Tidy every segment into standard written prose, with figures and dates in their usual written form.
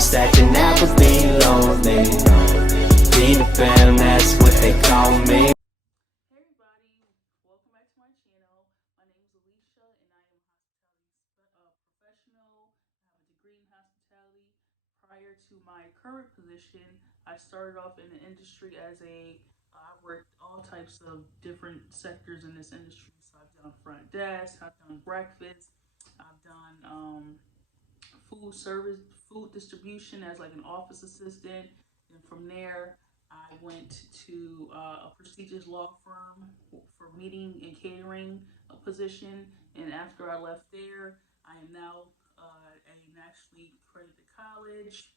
promise that you never be lonely. Be the fam, that's what they call me. Hey everybody, welcome back to my channel. My name is Alicia and I am a hospitality professional. I have a degree in hospitality. Prior to my current position, I started off in the industry I worked all types of different sectors in this industry. So I've done front desk, I've done breakfast, I've done food service, food distribution as like an office assistant. And from there, I went to a prestigious law firm for meeting and catering position. And after I left there, I am now a nationally accredited college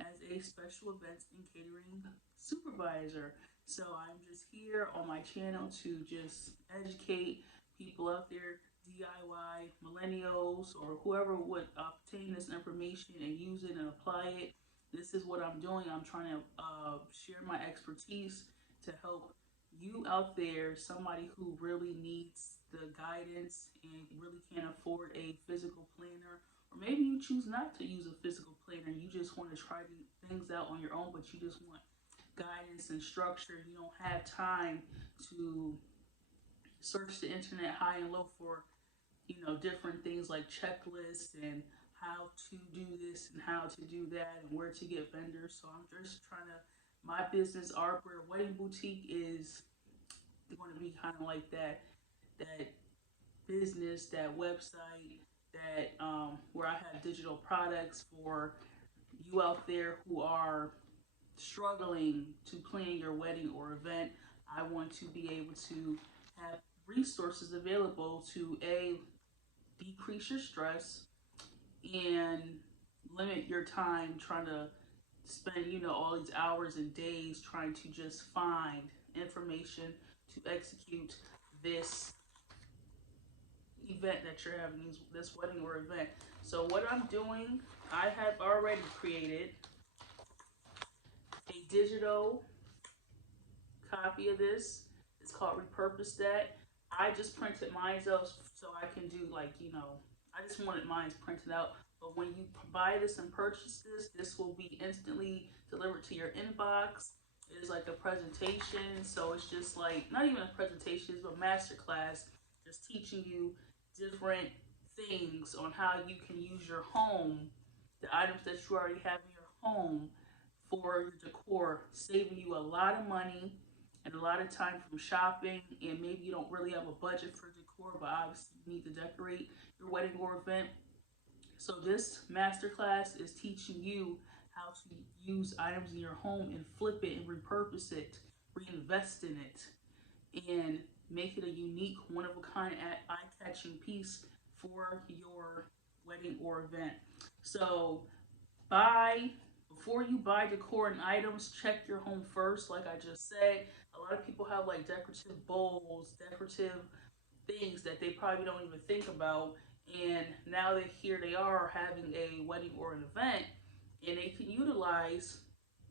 as a special events and catering supervisor. So I'm just here on my channel to just educate people out there, DIY millennials or whoever would obtain this information and use it and apply it. This is what I'm doing. I'm trying to share my expertise to help you out there, somebody who really needs the guidance and really can't afford a physical planner, or maybe you choose not to use a physical planner. You just want to try things out on your own, but you just want guidance and structure. You don't have time to search the internet high and low for, different things like checklists and how to do this and how to do that and where to get vendors. So I'm just trying to, my business, Arbre Wedding Boutique, is going to be kind of like that business, that website, that where I have digital products for you out there who are struggling to plan your wedding or event. I want to be able to have resources available to decrease your stress and limit your time trying to spend all these hours and days trying to just find information to execute this event that you're having, this wedding or event. So what I'm doing, I have already created a digital copy of this. It's called Repurpose That. I just printed mine out so I can do I just wanted mine printed out. But when you buy this and purchase this, this will be instantly delivered to your inbox. It is like a presentation, so it's just like not even a presentation, it's a master class, just teaching you different things on how you can use your home, the items that you already have in your home for your decor, saving you a lot of money and a lot of time from shopping. And maybe you don't really have a budget for decor, but obviously you need to decorate your wedding or event. So this masterclass is teaching you how to use items in your home and flip it and repurpose it, reinvest in it, and make it a unique, one-of-a-kind, eye-catching piece for your wedding or event. So before you buy decor and items, check your home first. Like I just said, a lot of people have like decorative bowls, decorative things that they probably don't even think about. And now that here they are having a wedding or an event, and they can utilize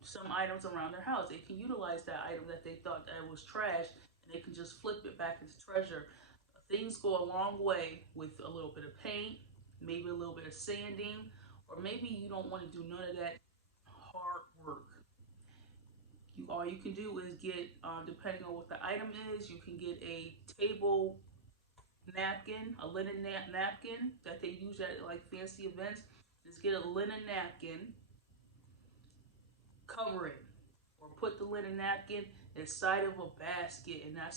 some items around their house. They can utilize that item that they thought that was trash, and they can just flip it back into treasure. Things go a long way with a little bit of paint, maybe a little bit of sanding, or maybe you don't want to do none of that hard work. All you can do is get, depending on what the item is, you can get a table napkin, a linen napkin that they use at like fancy events. Just get a linen napkin, cover it, or put the linen napkin inside of a basket, and now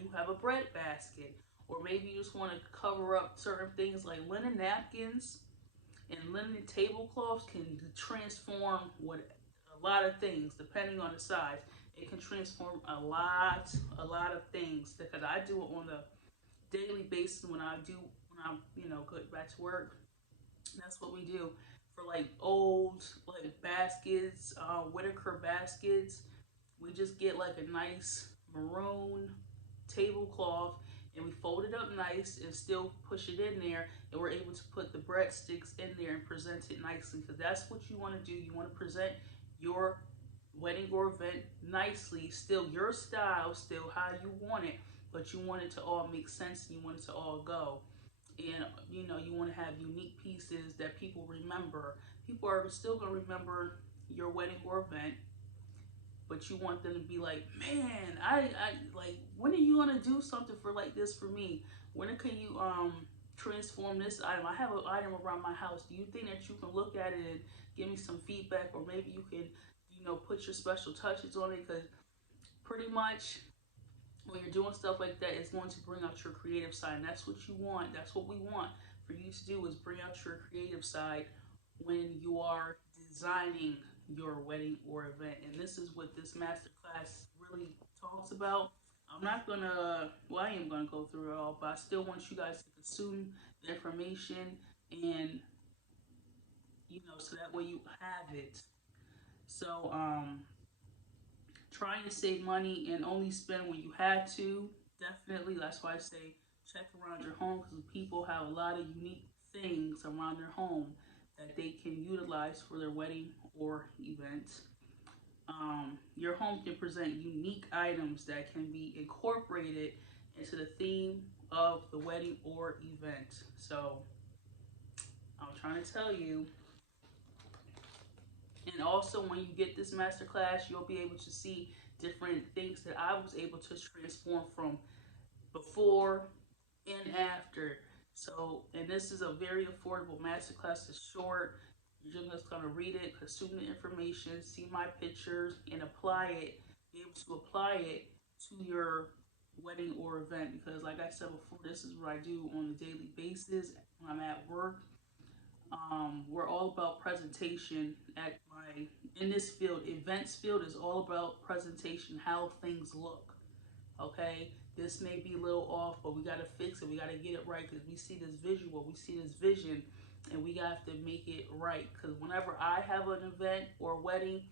you have a bread basket. Or maybe you just want to cover up certain things like linen napkins and linen tablecloths can transform what a lot of things depending on the size. It can transform a lot of things because I do it on a daily basis when I'm go back to work. That's what we do for like old like baskets, Whitaker baskets. We just get like a nice maroon tablecloth and we fold it up nice and still push it in there, and we're able to put the breadsticks in there and present it nicely, because that's what you want to do. You want to present your wedding or event nicely, still your style, still how you want it, but you want it to all make sense and you want it to all go. And you know, you want to have unique pieces that people remember. People are still going to remember your wedding or event, but you want them to be like, man, I like, when are you going to do something for like this for me? When can you transform this item? I have an item around my house. Do you think that you can look at it and give me some feedback, or maybe you can, you know, put your special touches on it? Because pretty much when you're doing stuff like that, it's going to bring out your creative side. And that's what you want. That's what we want for you to do, is bring out your creative side when you are designing your wedding or event. And this is what this masterclass really talks about. I'm not gonna, well, I am gonna go through it all, but I still want you guys to consume the information, and you know, so that way you have it. So, trying to save money and only spend when you have to, definitely. That's why I say check around your home, because people have a lot of unique things around their home that they can utilize for their wedding or event. Your home can present unique items that can be incorporated into the theme of the wedding or event. So I'm trying to tell you. And also, when you get this masterclass, you'll be able to see different things that I was able to transform from before and after. So, and this is a very affordable masterclass. It's short. You're just going to read it, consume the information, see my pictures, and apply it. Be able to apply it to your wedding or event. Because, like I said before, this is what I do on a daily basis when I'm at work. We're all about presentation at my, in this field, events field is all about presentation, how things look. Okay, this may be a little off, but we got to fix it. We got to get it right, because we see this visual, we see this vision, and we got to make it right. Because whenever I have an event or wedding,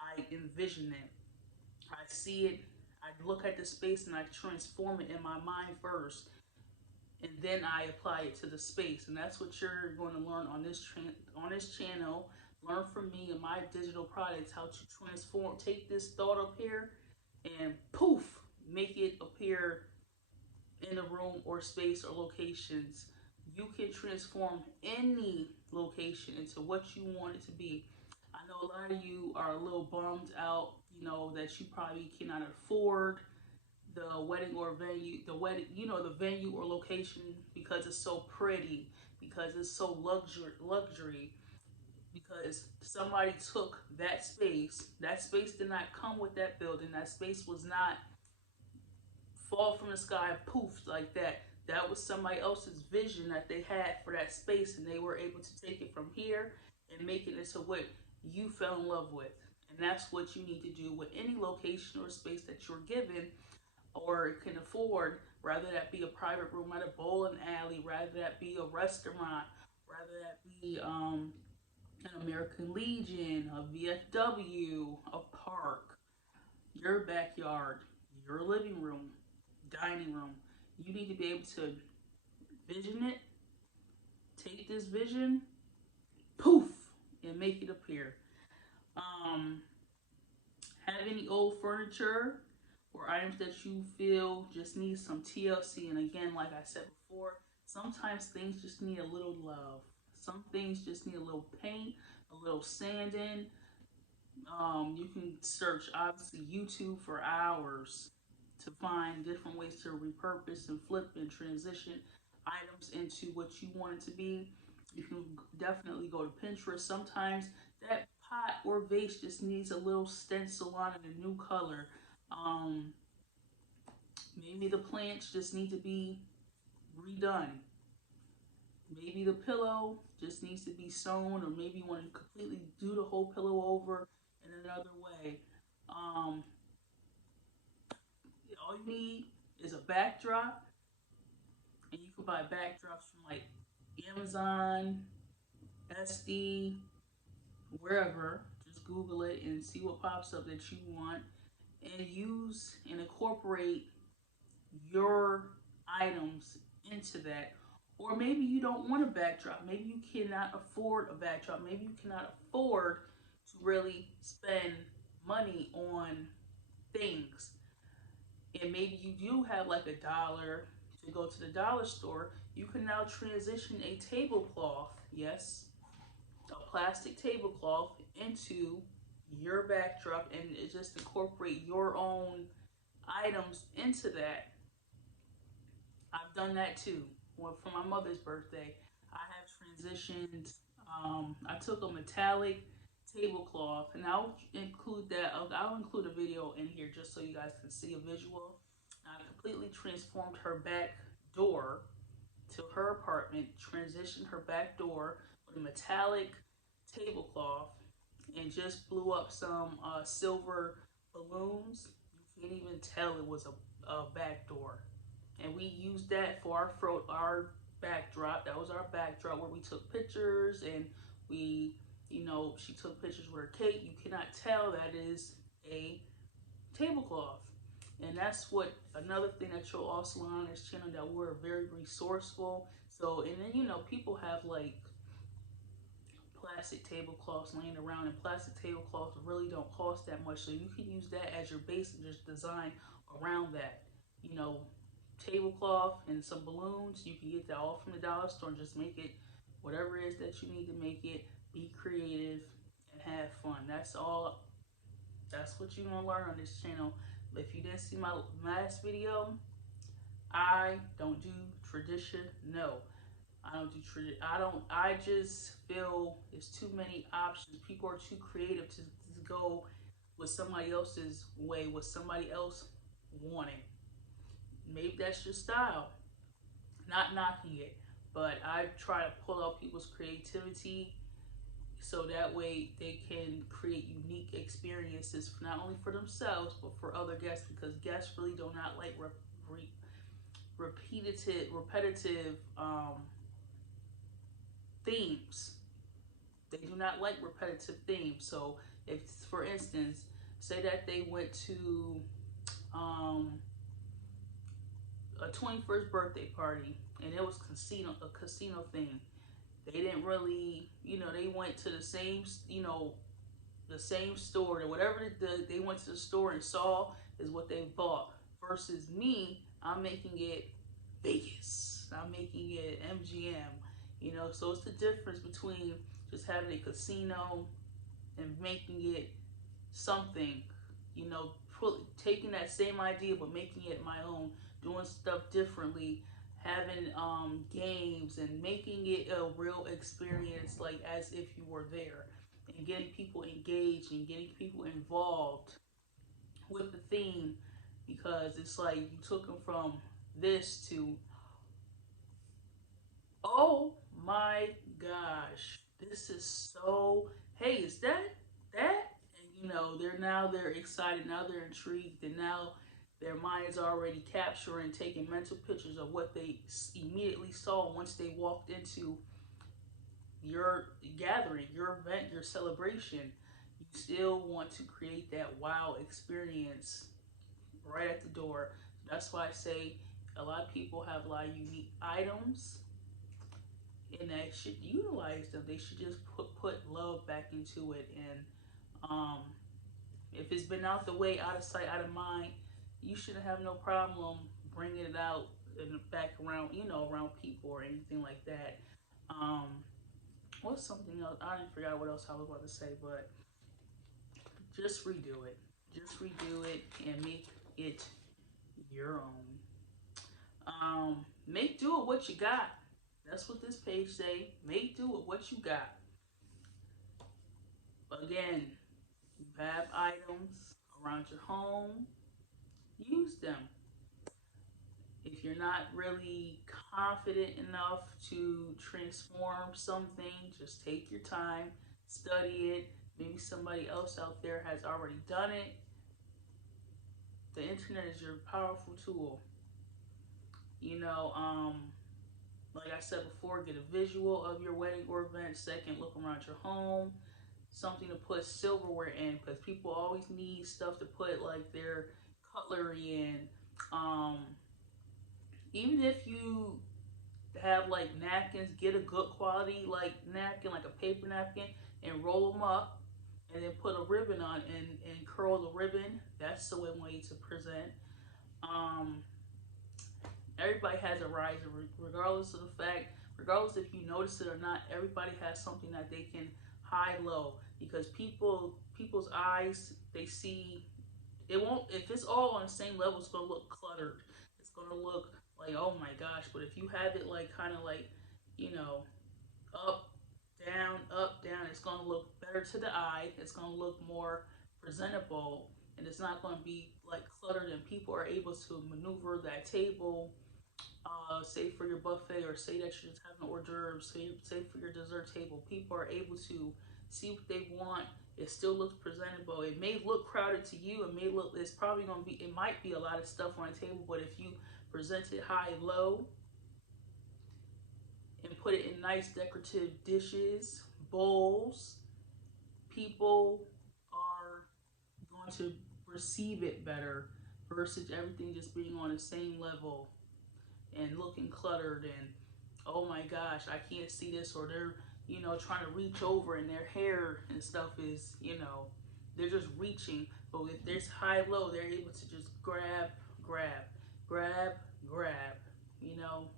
I envision it. I see it. I look at the space and I transform it in my mind first, and then I apply it to the space. And that's what you're going to learn on this channel. Learn from me and my digital products how to transform. Take this thought up here and poof, make it appear in the room or space or locations. You can transform any location into what you want it to be. I know a lot of you are a little bummed out, you know, that you probably cannot afford the wedding or venue, the venue or location, because it's so pretty, because it's so luxury, because somebody took that space. That space did not come with that building. That space was not fall from the sky, poof, like that. That was somebody else's vision that they had for that space, and they were able to take it from here and make it into what you fell in love with. And that's what you need to do with any location or space that you're given or can afford, rather that be a private room at a bowling alley, rather that be a restaurant, rather that be an American Legion, a VFW, a park, your backyard, your living room, dining room. You need to be able to vision it, take this vision, poof, and make it appear. Have any old furniture or items that you feel just need some TLC. And again, like I said before, sometimes things just need a little love. Some things just need a little paint, a little sanding. You can search, obviously, YouTube for hours to find different ways to repurpose and flip and transition items into what you want it to be. You can definitely go to Pinterest. Sometimes that pot or vase just needs a little stencil on it, a new color. Maybe the plants just need to be redone. Maybe the pillow just needs to be sewn, or maybe you want to completely do the whole pillow over in another way. All you need is a backdrop, and you can buy backdrops from like Amazon, SD, wherever. Just Google it and see what pops up that you want, and use and incorporate your items into that. Or maybe you don't want a backdrop. Maybe you cannot afford a backdrop. Maybe you cannot afford to really spend money on things. And maybe you do have like $1 to go to the dollar store. you can now transition a tablecloth, yes, a plastic tablecloth, into your backdrop and just incorporate your own items into that. I've done that too. Well, for my mother's birthday, I have transitioned. I took a metallic tablecloth, and I'll include that. I'll include a video in here just so you guys can see a visual. I completely transformed her back door to her apartment, transitioned her back door with a metallic tablecloth, and just blew up some silver balloons. You can't even tell it was a back door. And we used that for our backdrop. That was our backdrop where we took pictures, and we, she took pictures with her cake. You cannot tell that is a tablecloth. And that's what another thing that you'll also learn on this channel, that we're very resourceful. So, and then people have like plastic tablecloths laying around, and plastic tablecloths really don't cost that much. So you can use that as your base and just design around that. Tablecloth and some balloons. You can get that all from the dollar store and just make it whatever it is that you need to make it. Be creative and have fun. That's all. That's what you're gonna learn on this channel. If you didn't see my last video, I don't do tradition. No, I don't do tradition. I just feel there's too many options. People are too creative to go with somebody else's way, what somebody else wanted. Maybe that's your style. Not knocking it, but I try to pull out people's creativity so that way they can create unique experiences, not only for themselves but for other guests, because guests really do not like repetitive themes. They do not like repetitive themes. So if, for instance, say that they went to a 21st birthday party and it was a casino theme. They didn't really, they went to the same, the same store, or whatever they went to the store and saw is what they bought. Versus me, I'm making it Vegas. I'm making it MGM. So it's the difference between just having a casino and making it something, taking that same idea but making it my own, doing stuff differently, having games and making it a real experience, like as if you were there, and getting people engaged and getting people involved with the theme, because it's like you took them from this to, oh my gosh, this is so, hey, is that? And they're excited, now they're intrigued, and now their mind is already capturing, taking mental pictures of what they immediately saw once they walked into your gathering, your event, your celebration. You still want to create that wow experience right at the door. That's why I say a lot of people have a lot of unique items, and they should utilize them. They should just put love back into it. And if it's been out the way, out of sight, out of mind, you shouldn't have no problem bringing it out and back around, around people or anything like that. What's something else? I didn't forget what else I was about to say, but just redo it. Just redo it and make it your own. Make do with what you got. That's what this page say. Make do with what you got. Again, you have items around your home. Use them. If you're not really confident enough to transform something, just take your time, study it. Maybe somebody else out there has already done it. The internet is your powerful tool. Like I said before, get a visual of your wedding or event. Second, look around your home. Something to put silverware in, because people always need stuff to put like their cutlery in. Even if you have like napkins, get a good quality like napkin, like a paper napkin, and roll them up and then put a ribbon on and curl the ribbon. That's the way to present. Everybody has a riser, regardless of the fact, regardless if you notice it or not. Everybody has something that they can high low, because people's eyes, they see it won't, if it's all on the same level, it's gonna look cluttered. It's gonna look like, oh my gosh. But if you have it like kind of like, you know, up, down, it's gonna look better to the eye. It's gonna look more presentable, and it's not gonna be like cluttered. And people are able to maneuver that table, say for your buffet, or say that you're just having hors d'oeuvres, say for your dessert table. People are able to see what they want. It still looks presentable. It may look crowded to you. It may look, it's probably going to be, it might be a lot of stuff on the table, but if you present it high and low and put it in nice decorative dishes, bowls, people are going to receive it better versus everything just being on the same level and looking cluttered, and oh my gosh, I can't see this, or they're, trying to reach over, and their hair and stuff is, they're just reaching. But if there's high low, they're able to just grab, grab, grab, grab,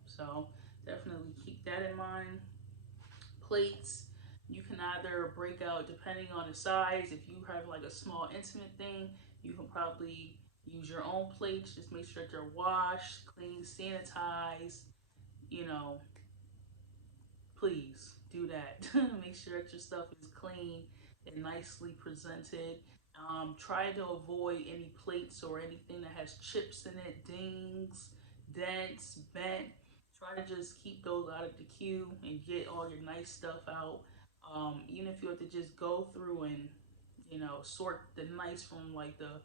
so definitely keep that in mind. Plates, you can either break out depending on the size. If you have like a small intimate thing, you can probably use your own plates. Just make sure that they're washed, clean, sanitized. You know, please do that. Make sure that your stuff is clean and nicely presented. Try to avoid any plates or anything that has chips in it, dings, dents, bent. Try to just keep those out of the queue and get all your nice stuff out. Even if you have to just go through and, sort the nice from like the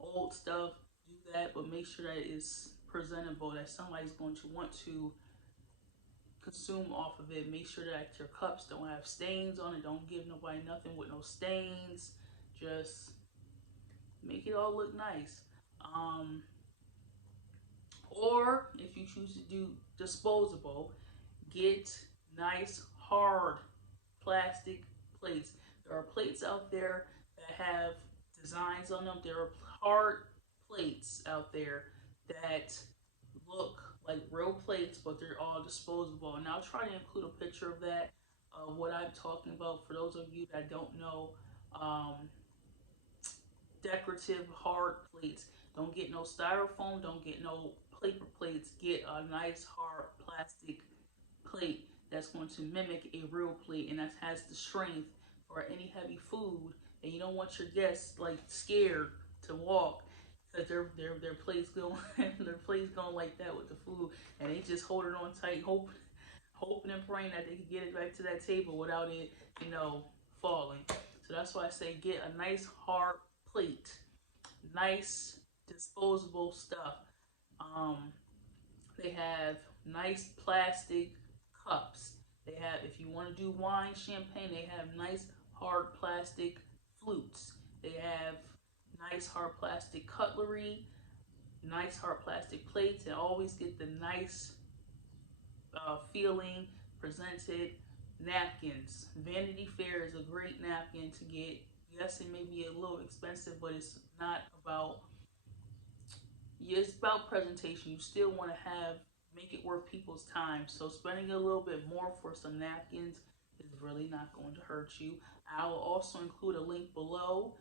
old stuff, do that, but make sure that it's presentable, that somebody's going to want to consume off of it. Make sure that your cups don't have stains on it. Don't give nobody nothing with no stains. Just make it all look nice. Or if you choose to do disposable, get nice hard plastic plates. There are plates out there that have designs on them. There are hard plates out there that look like real plates, but they're all disposable. And I'll try to include a picture of that, of what I'm talking about, for those of you that don't know. Decorative hard plates. Don't get no styrofoam. Don't get no paper plates. Get a nice hard plastic plate that's going to mimic a real plate, and that has the strength for any heavy food. And you don't want your guests like scared to walk because their plates going their plates going like that with the food, and they just hold it on tight, hoping and praying that they can get it back to that table without it, falling. So that's why I say get a nice hard plate, nice disposable stuff. They have nice plastic cups. They have, if you want to do wine, champagne, they have nice hard plastic flutes. They have nice hard plastic cutlery, nice hard plastic plates, and always get the nice feeling presented napkins. Vanity Fair is a great napkin to get. Yes, it may be a little expensive, but it's not about, it's about presentation. You still want to make it worth people's time. So spending a little bit more for some napkins is really not going to hurt you. I will also include a link below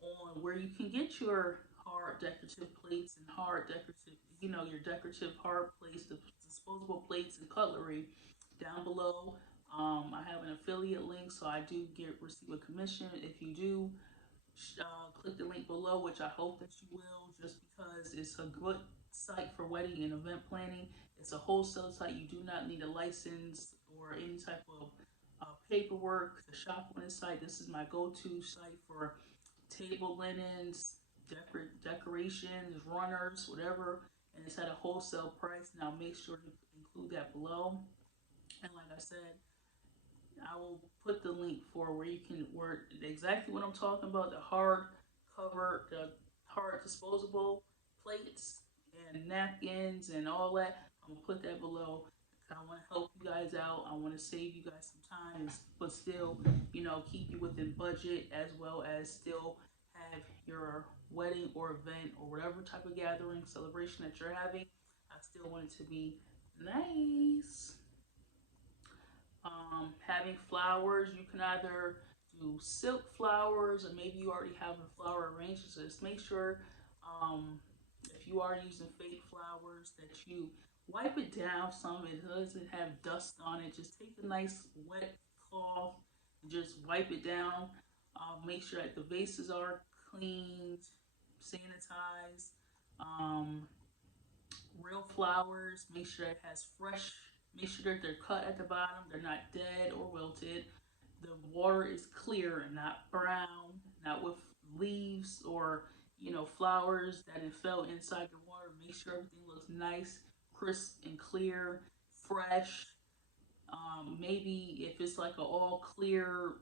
on where you can get your hard decorative plates and hard decorative, your decorative hard plates, the disposable plates and cutlery down below. I have an affiliate link, so I do receive a commission if you do click the link below, which I hope that you will, just because it's a good site for wedding and event planning. It's a wholesale site. You do not need a license or any type of paperwork to shop on this site. This is my go-to site for table linens, decorations, runners, whatever, and it's at a wholesale price. Now make sure to include that below. And like I said, I will put the link for where you can work exactly what I'm talking about, the hard disposable plates and napkins and all that. I'm gonna put that below. I want to help you guys out. I want to save you guys some time, but still, keep you within budget, as well as still have your wedding or event or whatever type of gathering, celebration that you're having. I still want it to be nice. Having flowers, you can either do silk flowers or maybe you already have a flower arranged. So just make sure if you are using fake flowers that you wipe it down some. It doesn't have dust on it. Just take a nice wet cloth and just wipe it down. Make sure that the vases are cleaned, sanitized. Um, Real flowers, make sure it has fresh, make sure that they're cut at the bottom, they're not dead or wilted. The water is clear and not brown, not with leaves or flowers that it fell inside the water. Make sure everything looks nice, crisp and clear, fresh. Maybe if it's like an all clear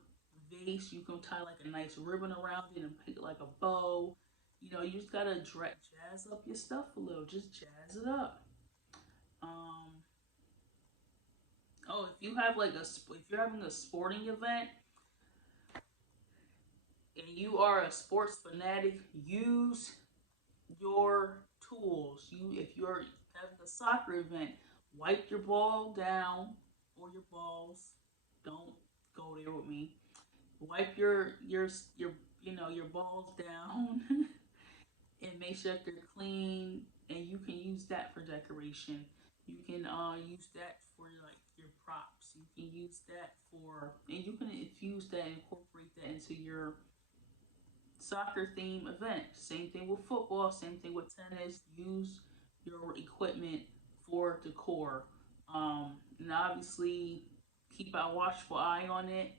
vase, you can tie like a nice ribbon around it and pick it like a bow. You just gotta jazz up your stuff a little. Just jazz it up. Um, oh, if you have if you're having a sporting event and you are a sports fanatic, use your tools. If you're having a soccer event, wipe your ball down or your balls. Don't go there with me. Wipe your balls down and make sure that they're clean. And you can use that for decoration. You can use that for like your props. You can use that and you can infuse that, incorporate that into your soccer theme event. Same thing with football, same thing with tennis. Use your equipment for decor. And obviously keep a watchful eye on it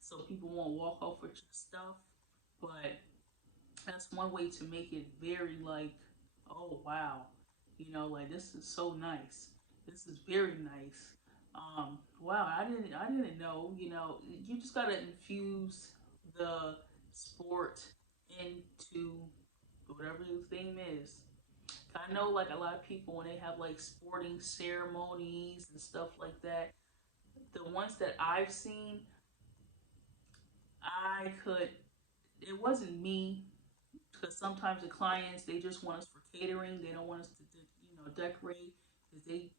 so people won't walk off with your stuff. But that's one way to make it very like, oh wow, like this is so nice. This is very nice. Wow, I didn't know. You just gotta infuse the sport into whatever the theme is. I know like a lot of people when they have like sporting ceremonies and stuff like that, the ones that I've seen, I could. It wasn't me because sometimes the clients they just want us for catering. They don't want us to decorate because they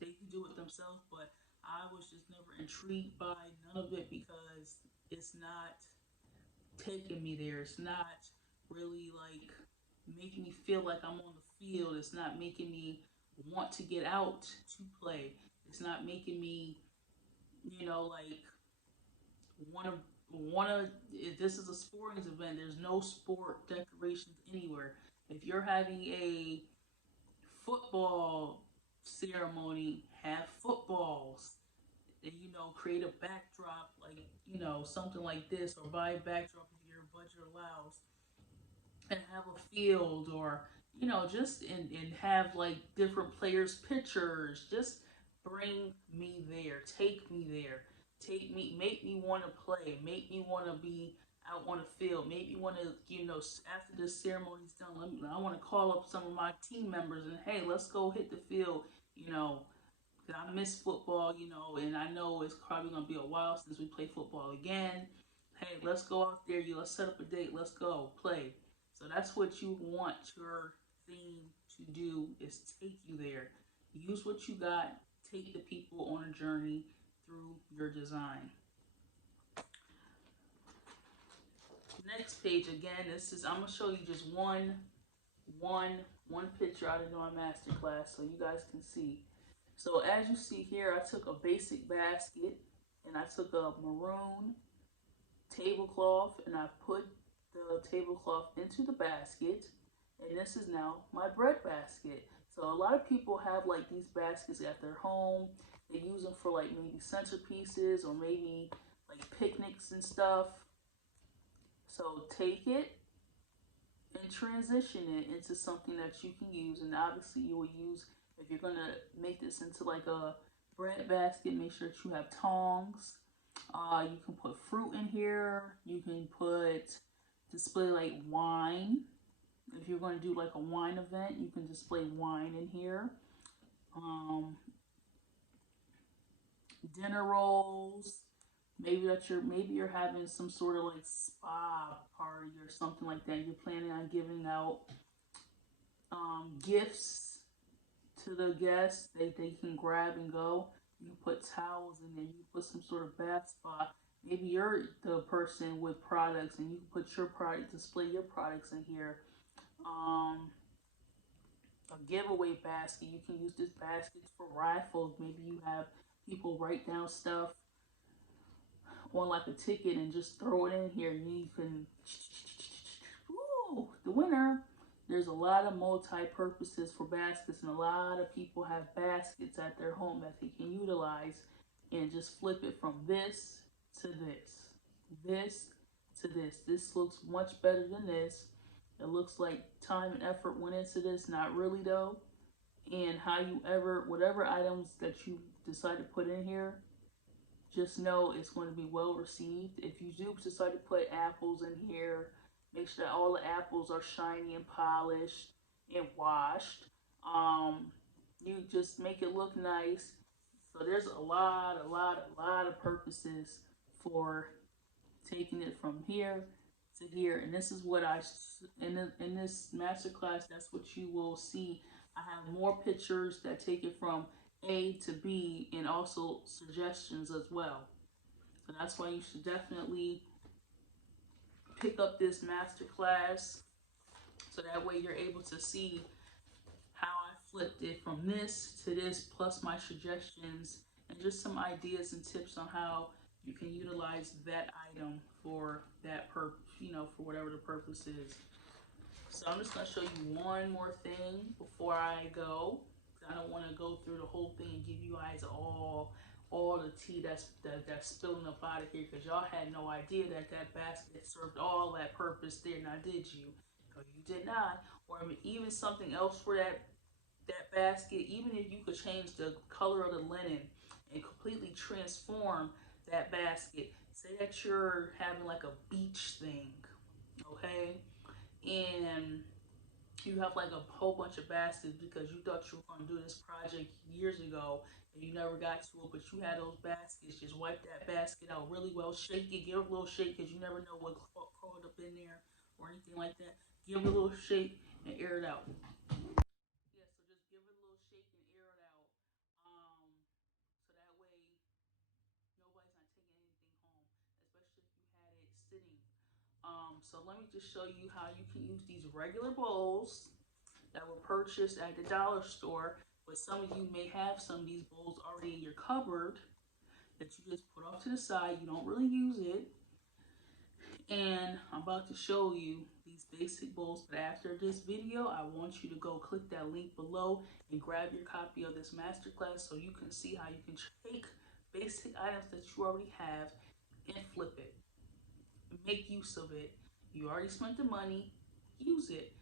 can do it themselves. But I was just never intrigued by none of it because it's not taking me there. It's not really like making me feel like I'm on the field. It's not making me want to get out to play. It's not making me, like want to. If this is a sporting event, there's no sport decorations anywhere. If you're having a football ceremony, have footballs. And create a backdrop like something like this, or buy a backdrop if your budget allows, and have a field, or just and have like different players pictures. Just bring me there, take me there, make me want to play, make me want to be out on the field, make me want to after this ceremony's done, I want to call up some of my team members and hey, let's go hit the field. I miss football, and I know it's probably gonna be a while since we play football again. Hey, let's go out there. Let's set up a date. Let's go play. So that's what you want your theme to do, is take you there. Use what you got. Take the people on a journey through your design. Next page again. I'm gonna show you just one picture out of my masterclass so you guys can see. So as you see here, I took a basic basket and I took a maroon tablecloth and I put the tablecloth into the basket, and this is now my bread basket. So a lot of people have like these baskets at their home. They use them for like maybe centerpieces or maybe like picnics and stuff. So take it and transition it into something that you can use, and obviously you will use, if you're gonna make this into like a bread basket, make sure that you have tongs. You can put fruit in here. You can display like wine. If you're going to do like a wine event, you can display wine in here. Dinner rolls. Maybe you're having some sort of like spa party or something like that. You're planning on giving out gifts to the guests. They can grab and go. You can put towels in there. You can put some sort of bath spot. Maybe you're the person with products and you can put your product, display your products in here. Um, a giveaway basket. You can use this basket for raffles. Maybe you have people write down stuff on like a ticket and just throw it in here. You can, ooh, the winner. There's a lot of multi-purposes for baskets, and a lot of people have baskets at their home that they can utilize and just flip it from this to this, this to this. This looks much better than this. It looks like time and effort went into this, not really though. And whatever items that you decide to put in here, just know it's going to be well received. If you do decide to put apples in here, make sure that all the apples are shiny and polished and washed. You just make it look nice. So there's a lot of purposes for taking it from here to here. And this is what in this masterclass, that's what you will see. I have more pictures that take it from A to B and also suggestions as well. So that's why you should definitely pick up this masterclass so that way you're able to see how I flipped it from this to this, plus my suggestions and just some ideas and tips on how you can utilize that item for that purpose, for whatever the purpose is. So I'm just going to show you one more thing before I go. I don't want to go through the whole thing and give you guys all the tea that's spilling up out of here, because y'all had no idea that basket served all that purpose there. Now, did you? No, you did not. Or even something else for that basket. Even if you could change the color of the linen and completely transform that basket. Say that you're having like a beach thing, okay? And you have like a whole bunch of baskets because you thought you were going to do this project years ago and you never got to it, but you had those baskets. Just wipe that basket out really well, shake it, give it a little shake, because you never know what crawled up in there or anything like that. Give it a little shake and air it out. Yeah, so just give it a little shake and air it out. So that way nobody's not taking anything home, especially if you had it sitting. So let me just show you how you can use these regular bowls that were purchased at the dollar store, but some of you may have some of these bowls already in your cupboard that you just put off to the side. You don't really use it. And I'm about to show you these basic bowls, but after this video, I want you to go click that link below and grab your copy of this masterclass so you can see how you can take basic items that you already have and flip it. Make use of it. You already spent the money, use it.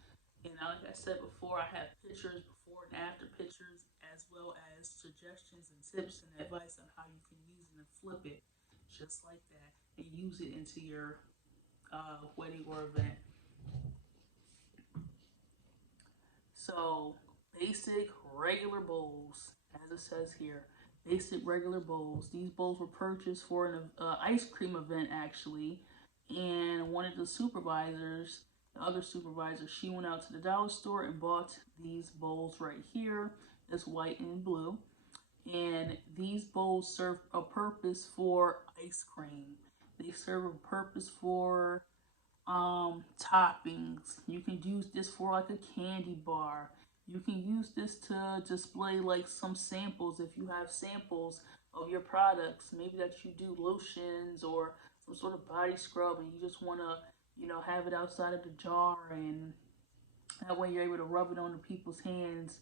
And like I said before, I have pictures, before and after pictures, as well as suggestions and tips and advice on how you can use it and flip it just like that and use it into your wedding or event. So basic regular bowls, as it says here, basic regular bowls. These bowls were purchased for an ice cream event actually, and one of the supervisors, the other supervisor, she went out to the dollar store and bought these bowls right here. It's white and blue, and these bowls serve a purpose for ice cream. They serve a purpose for toppings. You can use this for like a candy bar. You can use this to display like some samples if you have samples of your products. Maybe that you do lotions or some sort of body scrub and you just want to, have it outside of the jar, and that way you're able to rub it on the people's hands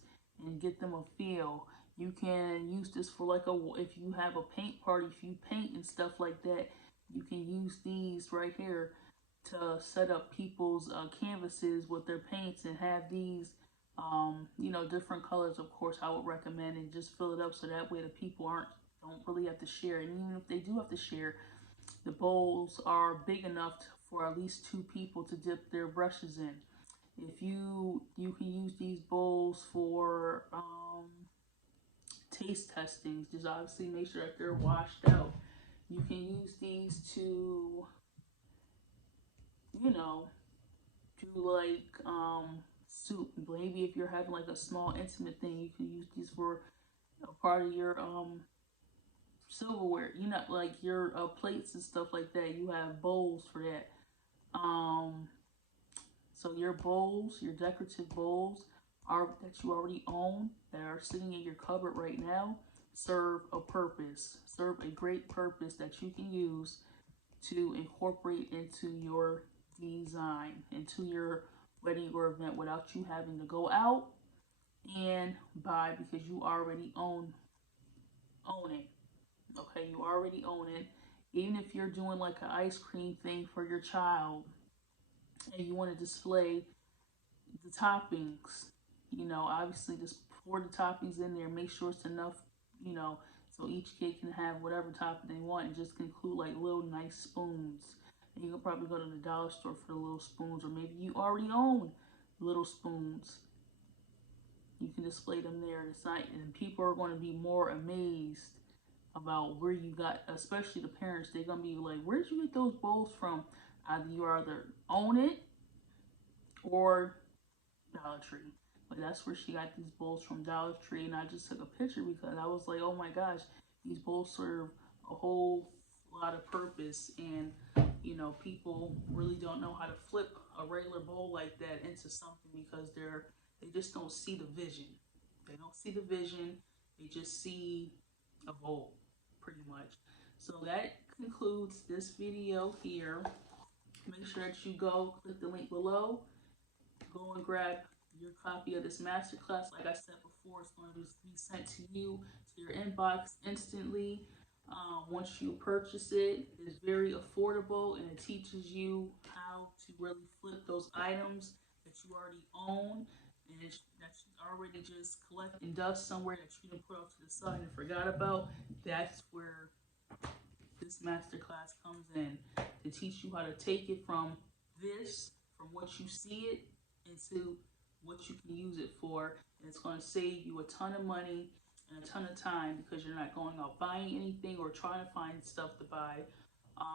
and get them a feel. You can use this for like if you have a paint party, if you paint and stuff like that, you can use these right here to set up people's canvases with their paints and have these, different colors. Of course, I would recommend, and just fill it up so that way the people don't really have to share. And even if they do have to share, the bowls are big enough for at least 2 people to dip their brushes in. If you can use these bowls for taste testings, just obviously make sure that they're washed out. You can use these to do like suit. Maybe if you're having like a small intimate thing, you can use these for a part of your silverware. You know, like your plates and stuff like that. You have bowls for that. So your bowls, your decorative bowls that you already own, that are sitting in your cupboard right now, serve a purpose. Serve a great purpose that you can use to incorporate into your design, into your wedding or event, without you having to go out and buy, because you already own it. Okay, you already own it. Even if you're doing like an ice cream thing for your child and you want to display the toppings, you know, obviously just pour the toppings in there, make sure it's enough, you know, so each kid can have whatever topping they want, and just include like little nice spoons. And you can probably go to the dollar store for the little spoons, or maybe you already own little spoons. You can display them there. It's not, and people are going to be more amazed about where you got, especially the parents. They're going to be like, where did you get those bowls from? You either own it or Dollar Tree. But that's where she got these bowls, from Dollar Tree. And I just took a picture because I was like, oh my gosh, these bowls serve a whole lot of purpose. And you know, people really don't know how to flip a regular bowl like that into something, because they just don't see the vision. They don't see the vision. They just see a bowl, pretty much. So that concludes this video here. Make sure that you go click the link below. Go and grab your copy of this masterclass. Like I said before, it's going to be sent to you, to your inbox instantly. Once you purchase it, it's very affordable, and it teaches you how to really flip those items that you already own and that you already just collecting dust somewhere that you can put off to the side and forgot about. That's where this masterclass comes in, to teach you how to take it from what you see it, into what you can use it for. And it's going to save you a ton of money and a ton of time, because you're not going out buying anything or trying to find stuff to buy,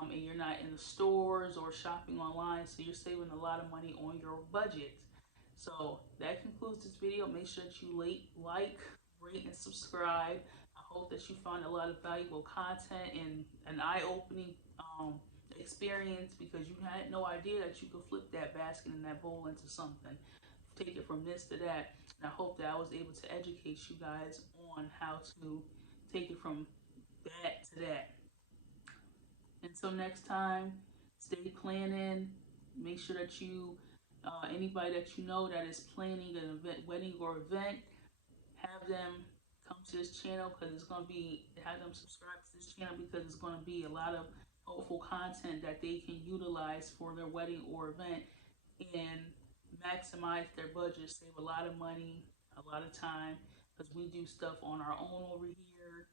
and you're not in the stores or shopping online, so you're saving a lot of money on your budget. So that concludes this video. Make sure that you like, rate, and subscribe. I hope that you found a lot of valuable content and an eye-opening experience, because you had no idea that you could flip that basket and that bowl into something. Take it from this to that. And I hope that I was able to educate you guys on how to take it from that to that. Until next time, stay planning. Make sure that you, anybody that you know that is planning an event, wedding or event, have them come to this channel, because it's going to be, have them subscribe to this channel, because it's going to be a lot of helpful content that they can utilize for their wedding or event and maximize their budget, save a lot of money, a lot of time, because we do stuff on our own over here.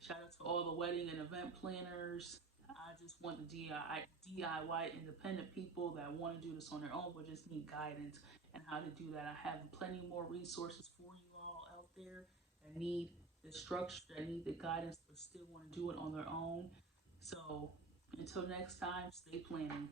Shout out to all the wedding and event planners. I just want the DIY independent people that want to do this on their own, but just need guidance and how to do that. I have plenty more resources for you all out there that need the structure, that need the guidance, but still want to do it on their own. So until next time, stay planning.